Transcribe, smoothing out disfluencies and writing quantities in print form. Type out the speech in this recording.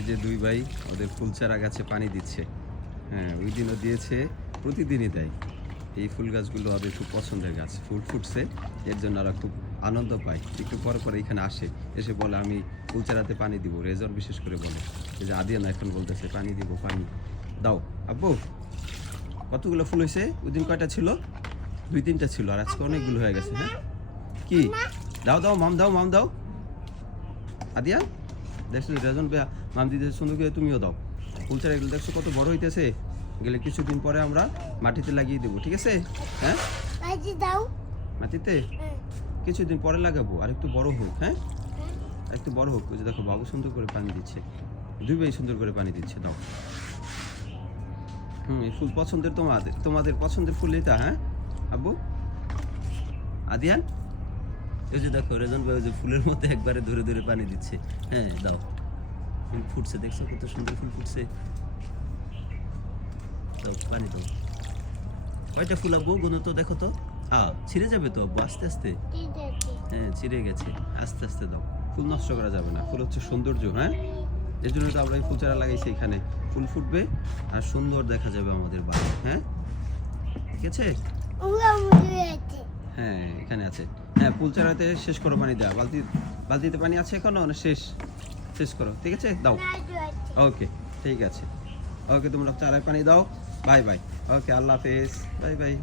এই যে দুই ভাই ওদের ফুল চারা গাছে পানি দিচ্ছে। হ্যাঁ, ওই দিনও দিয়েছে, প্রতিদিনই দেয়। এই ফুল গাছগুলো ওদের খুব পছন্দের গাছ, ফুল ফুটছে, এর জন্য ওরা খুব আনন্দ পায়। একটু পরে পরে এখানে আসে, এসে বলে আমি ফুল চারাতে পানি দিব। রেজর বিশেষ করে বলে, এই যে আদিয়ান এখন বলতেছে পানি দিব, পানি দাও। আব্বু কতগুলো ফুল হয়েছে? ওই দিন কয়টা ছিল? 2-3টা ছিল, আর আজকে অনেকগুলো হয়ে গেছে। হ্যাঁ, কি দাও দাও, মাম দাও, মাম দাও। আদিয়ান দেখছো রেজন ভাইয়া মাম দিতে সুন্দর করে, তুমিও দাও। ফুল চারা এগুলো দেখছো কত বড় হইতেছে, গেলে কিছুদিন পরে আমরা মাটিতে লাগিয়ে দেবো, ঠিক আছে? হ্যাঁ, মাটিতে কিছুদিন পরে লাগাবো, আর একটু বড় হোক। হ্যাঁ, একটু বড় হোক। ওই যে দেখো বাবু সুন্দর করে পানি দিচ্ছে, দুই ভাই সুন্দর করে পানি দিচ্ছে, দাও। এই ফুল পছন্দের তোমাদের, তোমাদের পছন্দের ফুল এটা। হ্যাঁ আব্বু, আদিয়ান এই যে দেখো রেজন ভাই ওই যে ফুলের মধ্যে একবারে ধরে ধরে পানি দিচ্ছে। হ্যাঁ দাও, ফুল ফুটছে, দেখছো কত সুন্দর ফুল ফুটছে। দাও পানি দাও। কয়টা ফুল আব্বু গুনো তো, দেখো তো। ছিঁড়ে যাবে তো আব্বু, আস্তে আস্তে। হ্যাঁ ছিঁড়ে গেছে, আস্তে আস্তে দাও। ফুল নষ্ট করা যাবে না, ফুল হচ্ছে সৌন্দর্য। হ্যাঁ, এর জন্য তো আমরা এই ফুল চারা লাগাইছি এখানে। ফুল ফুটবে আর সুন্দর দেখা যাবে আমাদের বাড়ি। হ্যাঁ ঠিক আছে। হ্যাঁ এখানে আছে। হ্যাঁ, ফুল চারাতে শেষ করো পানি দেওয়া। বালতিতে পানি আছে এখনো না? শেষ শেষ করো, ঠিক আছে, দাও। ওকে ঠিক আছে, ওকে তোমরা চারায় পানি দাও। Bye bye. ওকে, আল্লাহ হাফেজ, বাই বাই।